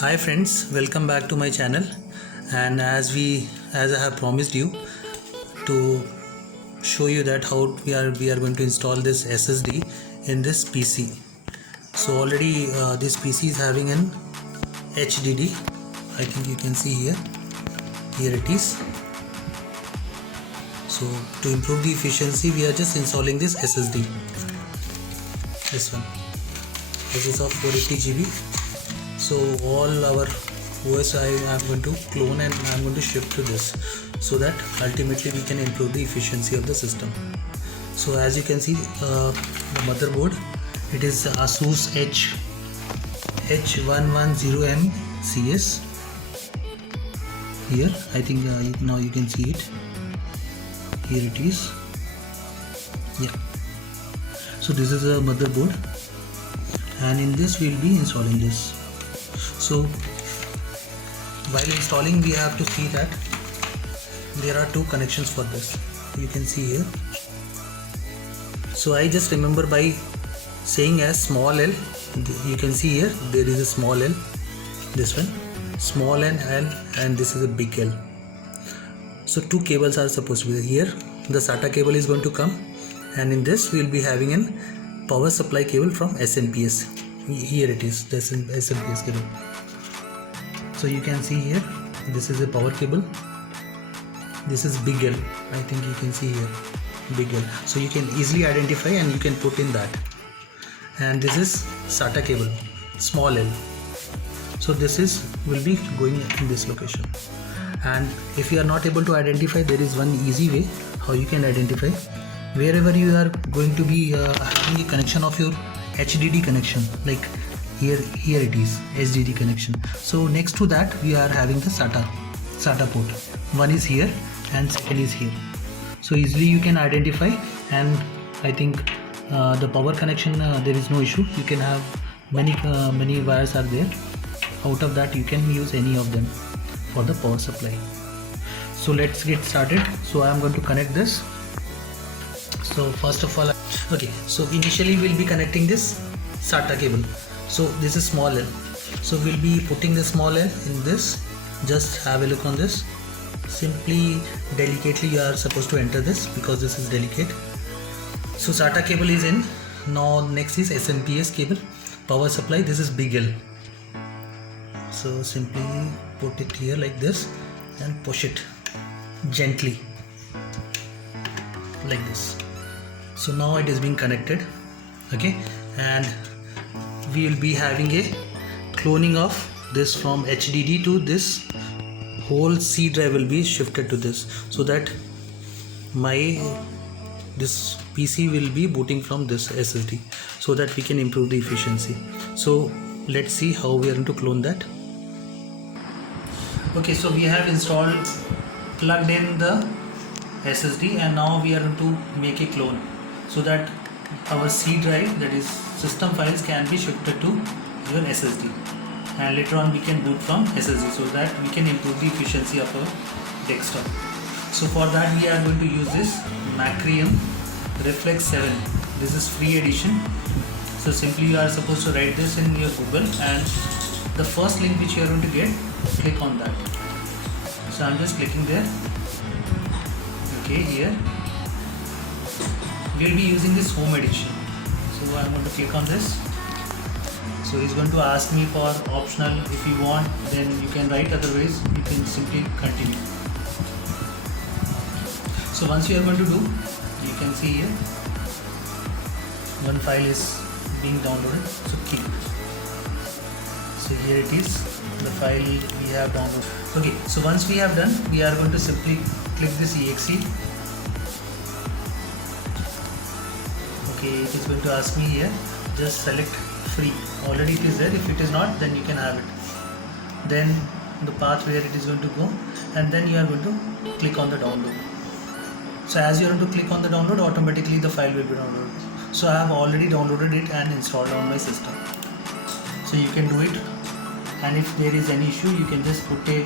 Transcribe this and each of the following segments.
Hi friends, welcome back to my channel. And as I have promised you to show you that how we are going to install this SSD in this PC. So already this PC is having an HDD. I think you can see here. Here it is. So to improve the efficiency, we are just installing this SSD. This one. This is of 480 GB. So all our OS I am going to clone and I am going to shift to this, so that ultimately we can improve the efficiency of the system. So as you can see, the motherboard, it is Asus H110M CS. Here I think now you can see it. Here it is. Yeah. So this is a motherboard, and in this we will be installing this. So while installing, we have to see that there are two connections for this. You can see here. So I just remember by saying as small L. You can see here there is a small L, this one, small L, and this is a big L. So two cables are supposed to be here. The SATA cable is going to come, and in this we will be having an power supply cable from SMPS. Here it is, this is SMPS cable. So you can see here, this is a power cable. This is big L. I think you can see here, big L. So you can easily identify and you can put in that. And this is SATA cable, small L. So this will be going in this location. And if you are not able to identify, there is one easy way how you can identify. Wherever you are going to be having a connection of your HDD connection, like here it is HDD connection. So next to that we are having the SATA port. One is here and second is here. So easily you can identify, and I think the power connection, there is no issue. You can have many wires are there. Out of that you can use any of them for the power supply. So let's get started. So I am going to connect this. So first of all, okay, so initially we'll be connecting this SATA cable. So this is small L. So we'll be putting the small L in this. Just have a look on this. Simply, delicately you are supposed to enter this, because this is delicate. So SATA cable is in. Now next is SMPS cable, power supply. This is big L. So simply put it here like this and push it gently like this. So now it is being connected. Okay, and we will be having a cloning of this from HDD to this. Whole C drive will be shifted to this, so that this PC will be booting from this SSD, so that we can improve the efficiency. So let's see how we are going to clone that. Okay, so we have plugged in the SSD, and now we are going to make a clone, so that our C drive, that is system files, can be shifted to your SSD, and later on we can boot from SSD, so that we can improve the efficiency of our desktop. So for that we are going to use this Macrium Reflex 7. This is free edition. So simply you are supposed to write this in your Google, and the first link which you are going to get, click on that. So I am just clicking there. Okay, here we will be using this home edition. So I am going to click on this. So he's going to ask me for optional. If you want, then you can write, otherwise you can simply continue. So once you are going to do, you can see here one file is being downloaded. So keep it. So here it is, the file we have downloaded. Okay, so once we have done, we are going to simply click this exe. Okay, it is going to ask me here, just select free. Already it is there. If it is not, then you can have it. Then the path where it is going to go, and then you are going to click on the download. So as you are going to click on the download, automatically the file will be downloaded. So I have already downloaded it and installed on my system. So you can do it, and if there is any issue, you can just put a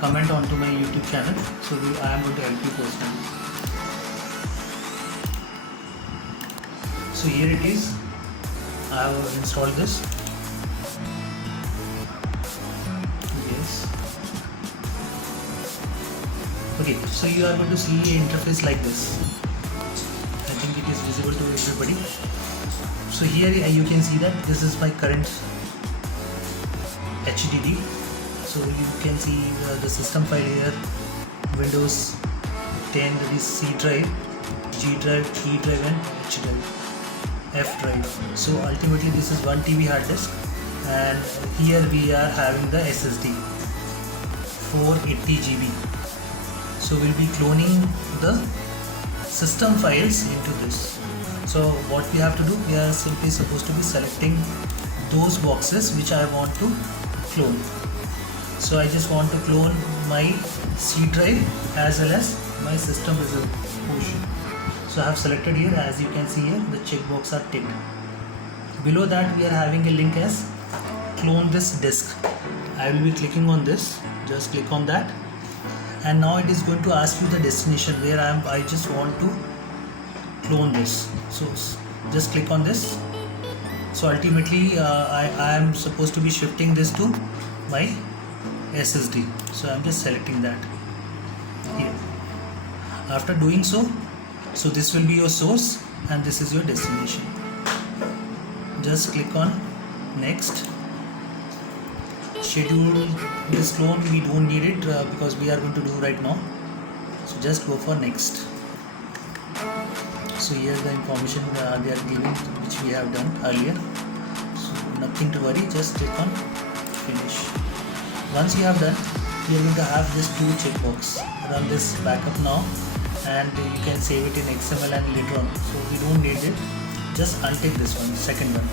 comment onto my YouTube channel. So I am going to help you personally. So here it is. I have installed this. Okay, so you are going to see an interface like this. I think it is visible to everybody. So here you can see that this is my current HDD. So you can see the system file here, Windows 10, that is C drive, G drive, E drive and H drive, F drive. So ultimately this is 1 TB hard disk, and here we are having the SSD 480 GB. So we'll be cloning the system files into this. So what we have to do, we are simply supposed to be selecting those boxes which I want to clone. So I just want to clone my C drive as well as my system reserve portion. So I have selected here, as you can see here, the checkbox are ticked. Below that we are having a link as clone this disk. I will be clicking on this, just click on that, and now it is going to ask you the destination where I just want to clone this. So just click on this. So ultimately I am supposed to be shifting this to my SSD. So I'm just selecting that here. After doing so, this will be your source and this is your destination. Just click on next. Schedule this clone, we don't need it because we are going to do right now. So just go for next. So here's the information they are giving, which we have done earlier. So nothing to worry, just click on finish. Once you have done, you are going to have this 2 checkbox. Run this backup now, and you can save it in XML and later on. So we don't need it. Just untick this one, second one,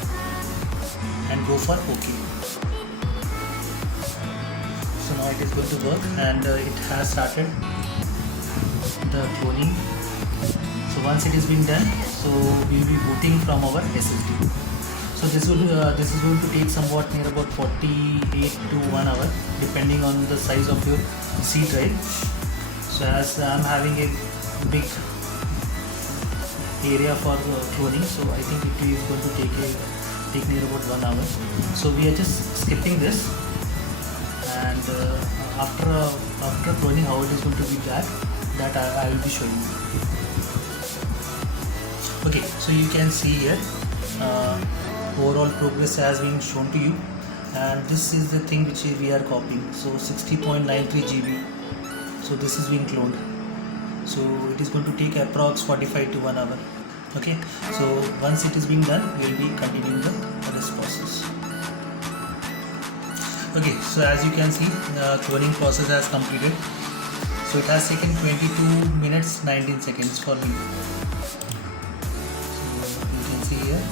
and go for OK. So now it is going to work, and it has started the cloning. So once it is being done, so we will be booting from our SSD. So this is going to take somewhat near about 48 to 1 hour, depending on the size of your C drive. So as I am having a big area for cloning, so I think it is going to take near about 1 hour. So we are just skipping this, and after cloning how it is going to be that I will be showing you. Okay, so you can see here overall progress has been shown to you, and this is the thing which we are copying. So 60.93 GB. So this is being cloned. So it is going to take approx 45 to 1 hour. Okay, so once it is being done, we will be continuing the rest process. Okay, so as you can see, the cloning process has completed. So it has taken 22 minutes 19 seconds for me. So you can see here,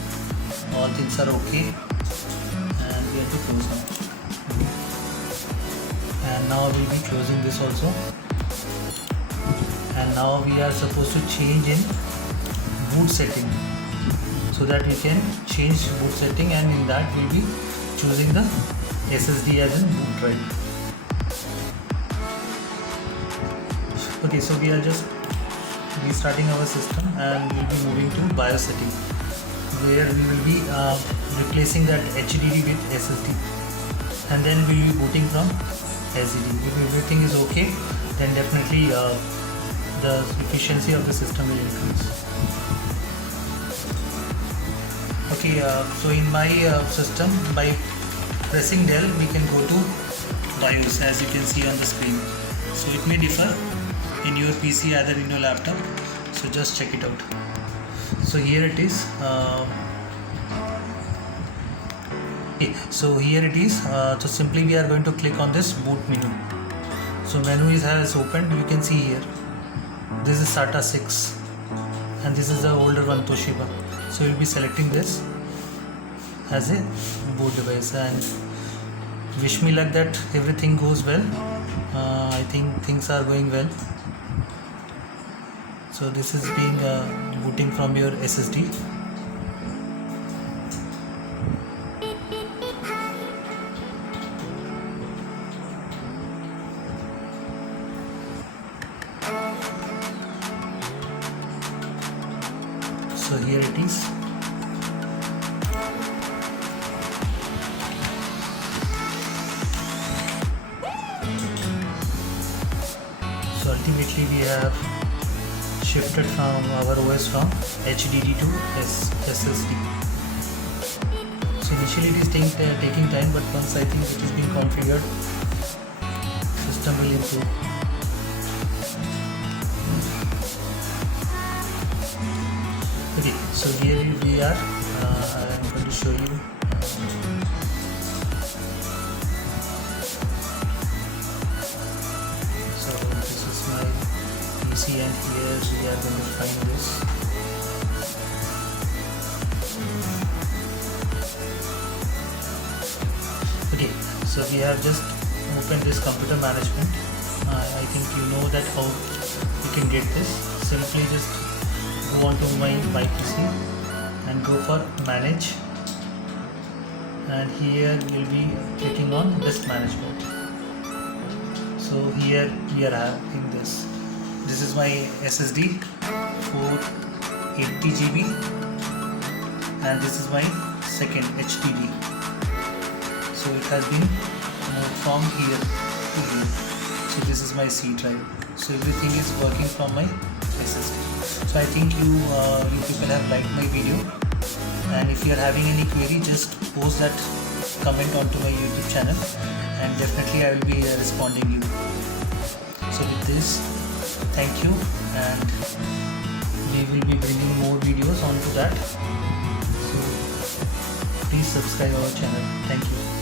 all things are okay, and we have to close now. And now we will be closing this also. And now we are supposed to change in boot setting, so that we can change boot setting, and in that we will be choosing the SSD as in boot drive. Okay, so we are just restarting our system, and we will be moving to BIOS setting, where we will be replacing that HDD with SSD, and then we will be booting from SSD. If everything is okay, then definitely the efficiency of the system will increase. Okay, so in my system, by pressing del, we can go to BIOS, as you can see on the screen. So it may differ in your PC, either in your laptop, so just check it out. So here it is. Okay, so here it is. So simply we are going to click on this boot menu. So menu has opened. You can see here, this is SATA 6, and this is the older one, Toshiba. So you'll be selecting this as a boot device, and wish me luck that everything goes well. I think things are going well. So this is being booting from your SSD. So here it is. So ultimately we have shifted from our OS from HDD to SSD. So initially it is taking time, but once I think it is being configured, system will improve. Okay, so here we are. I am going to show you. So this is my PC, and here we are going to find this. Okay, so we have just opened this computer management. I think you know that how you can get this. Simply just go on to my PC and go for manage, and here you'll be clicking on disk management. So here we are having this. This is my SSD for 80 GB, and this is my second HDD. So it has been moved from here to here. So this is my C drive. So everything is working from my SSD. So I think you people have liked my video, and if you are having any query, just post that comment onto my YouTube channel, and definitely I will be responding you. So with this, thank you, and we will be bringing more videos onto that. So please subscribe our channel. Thank you.